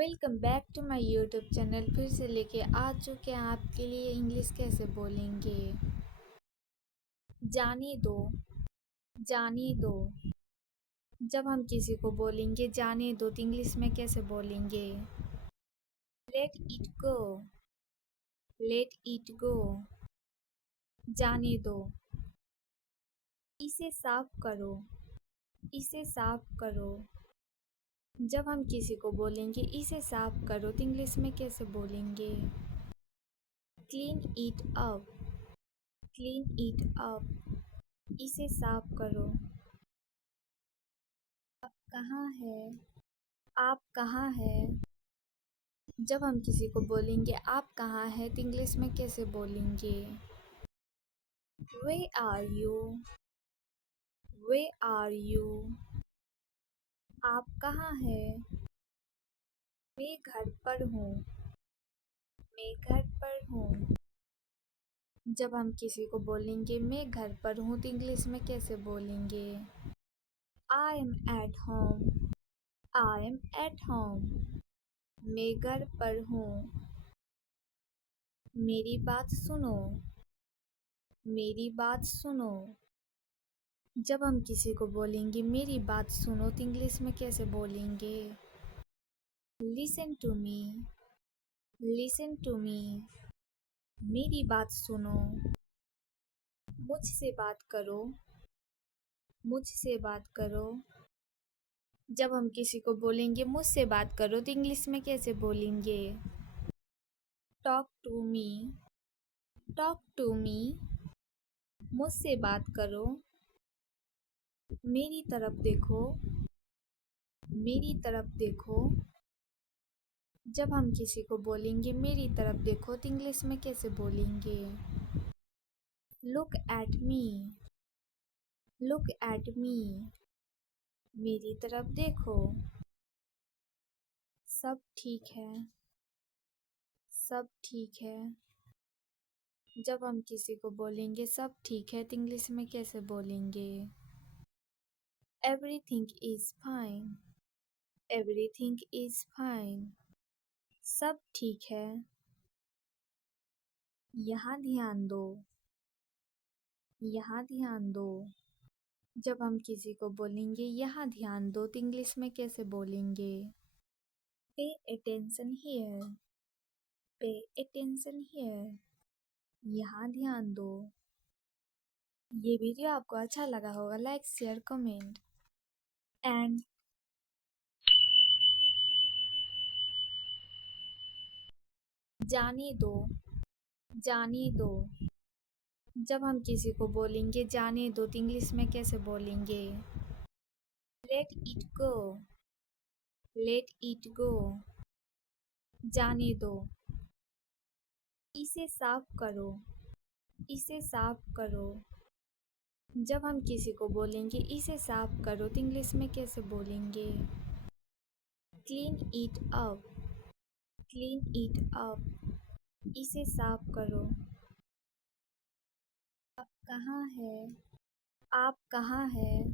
Welcome back to my YouTube channel. फिर से लेके आ चुके हैं आपके लिए इंग्लिश कैसे बोलेंगे। जाने दो, जाने दो। जब हम किसी को बोलेंगे जाने दो तो इंग्लिश में कैसे बोलेंगे। Let it go, let it go. जाने दो। इसे साफ करो, इसे साफ करो। जब हम किसी को बोलेंगे इसे साफ करो तो इंग्लिश में कैसे बोलेंगे। Clean it up, clean it up. इसे साफ करो। आप कहाँ है, आप कहाँ है। जब हम किसी को बोलेंगे आप कहाँ है तो इंग्लिश में कैसे बोलेंगे। Where are you, where are you. आप कहाँ है। मैं घर पर हूँ, मैं घर पर हूँ। जब हम किसी को बोलेंगे मैं घर पर हूँ तो इंग्लिश में कैसे बोलेंगे। I am at home, I am at home. मैं घर पर हूँ। मेरी बात सुनो, मेरी बात सुनो। जब हम किसी को बोलेंगे मेरी बात सुनो तो इंग्लिश में कैसे बोलेंगे। Listen to me, listen to me. मेरी बात सुनो। मुझसे बात करो, मुझसे बात करो। जब हम किसी को बोलेंगे मुझसे बात करो तो इंग्लिश में कैसे बोलेंगे। Talk to me, talk to me. मुझसे बात करो। मेरी तरफ देखो, मेरी तरफ देखो। जब हम किसी को बोलेंगे मेरी तरफ देखो तो इंग्लिश में कैसे बोलेंगे। Look at me, look at me. मेरी तरफ देखो। सब ठीक है, सब ठीक है। जब हम किसी को बोलेंगे सब ठीक है तो इंग्लिश में कैसे बोलेंगे। Everything is fine, everything is fine. सब ठीक है। यहाँ ध्यान दो, यहाँ ध्यान दो। जब हम किसी को बोलेंगे यहाँ ध्यान दो तो इंग्लिश में कैसे बोलेंगे। Pay attention here, pay attention here. यहाँ ध्यान दो। ये वीडियो आपको अच्छा लगा होगा, लाइक शेयर कमेंट एंड जाने दो, जाने दो। जब हम किसी को बोलेंगे जाने दो तो इंग्लिश में कैसे बोलेंगे। Let it go, let it go. जाने दो। इसे साफ करो, इसे साफ करो। जब हम किसी को बोलेंगे इसे साफ करो तो इंग्लिश में कैसे बोलेंगे। Clean it up, clean it up. इसे साफ करो। आप कहाँ है, आप कहाँ है।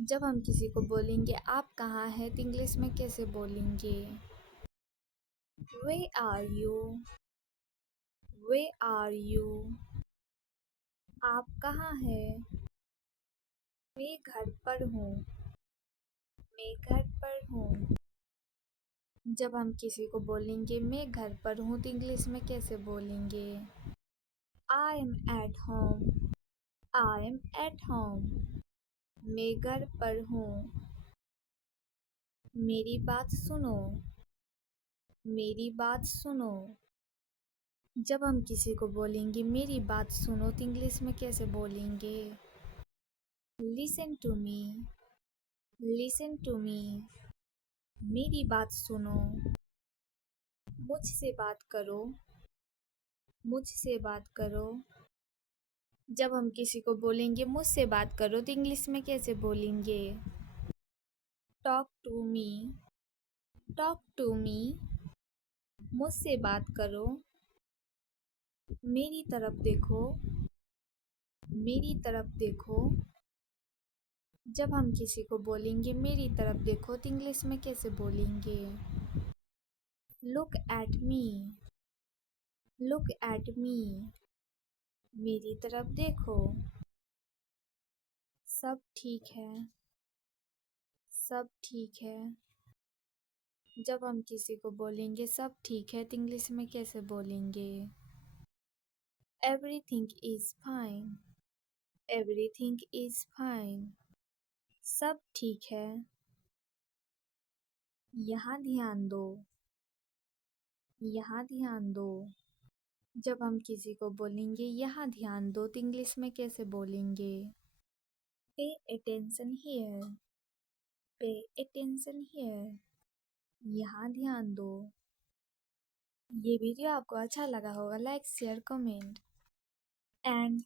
जब हम किसी को बोलेंगे आप कहाँ है तो इंग्लिश में कैसे बोलेंगे। Where are you, where are you. आप कहाँ है। मैं घर पर हूँ, मैं घर पर हूँ। जब हम किसी को बोलेंगे मैं घर पर हूँ तो इंग्लिश में कैसे बोलेंगे। I am at home, I am at home. मैं घर पर हूँ। मेरी बात सुनो, मेरी बात सुनो। जब हम किसी को बोलेंगे मेरी बात सुनो तो इंग्लिश में कैसे बोलेंगे। Listen to me, listen to me. मेरी बात सुनो। मुझसे बात करो, मुझसे बात करो। जब हम किसी को बोलेंगे मुझसे बात करो तो इंग्लिश में कैसे बोलेंगे। Talk to me, talk to me. मुझसे बात करो। मेरी तरफ देखो, मेरी तरफ देखो। जब हम किसी को बोलेंगे मेरी तरफ देखो तो इंग्लिश में कैसे बोलेंगे। Look at me. Look at me. मेरी तरफ देखो. सब ठीक है. सब ठीक है. जब हम किसी को बोलेंगे सब ठीक है तो इंग्लिश में कैसे बोलेंगे? Everything is fine. Everything is fine. सब ठीक है. यहाँ ध्यान दो. यहाँ ध्यान दो. जब हम किसी को बोलेंगे यहाँ ध्यान दो तो इंग्लिश में कैसे बोलेंगे? Pay attention here. Pay attention here. यहाँ ध्यान दो. ये वीडियो आपको अच्छा लगा होगा, लाइक शेयर कमेंट एंड